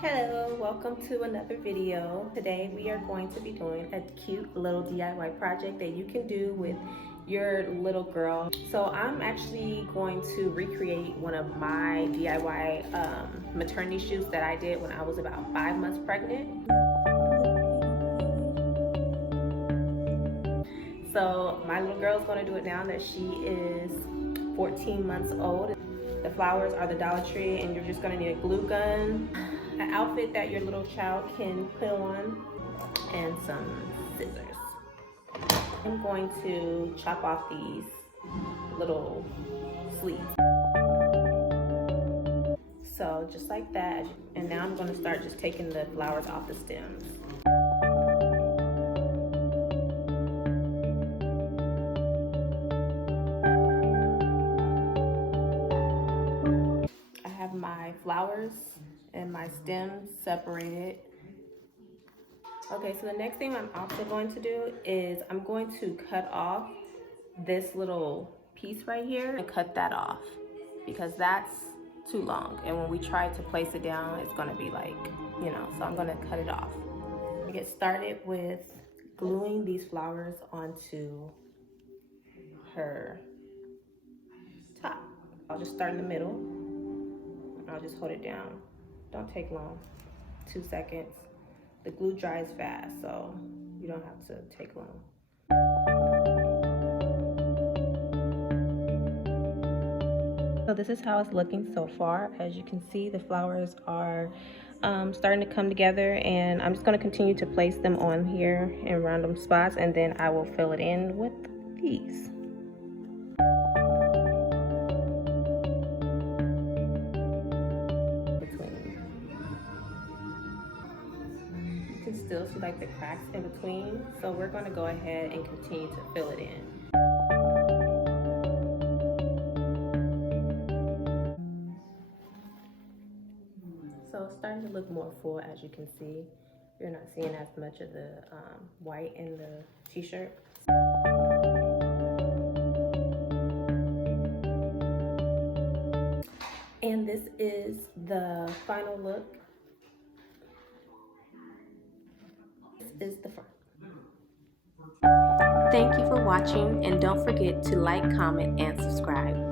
Hello, welcome to another video. Today we are going to be doing a cute little DIY project that you can do with your little girl. So I'm actually going to recreate one of my DIY maternity shoots that I did when I was about 5 months pregnant. So my little girl is going to do it now that she is 14 months old. The flowers are the Dollar Tree, and you're just going to need a glue gun, an outfit that your little child can put on, and some scissors. I'm going to chop off these little sleeves. So just like that, and now I'm going to start just taking the flowers off the stems. I have my flowers and my stems separated. Okay, so the next thing I'm also going to do is I'm going to cut off this little piece right here and cut that off because that's too long. And when we try to place it down, it's gonna be like, so I'm gonna cut it off. I get started with gluing these flowers onto her top. I'll just start in the middle. I'll just hold it down. Don't take long, 2 seconds. The glue dries fast, so you don't have to take long. So this is how it's looking so far. As you can see, the flowers are starting to come together, and I'm just going to continue to place them on here in random spots, and then I will fill it in with these. You can still see like the cracks in between, so we're going to go ahead and continue to fill it in. So it's starting to look more full, as you can see. You're not seeing as much of the white in the t-shirt. And this is the final look. This is the front. Thank you for watching, and don't forget to like, comment, and subscribe.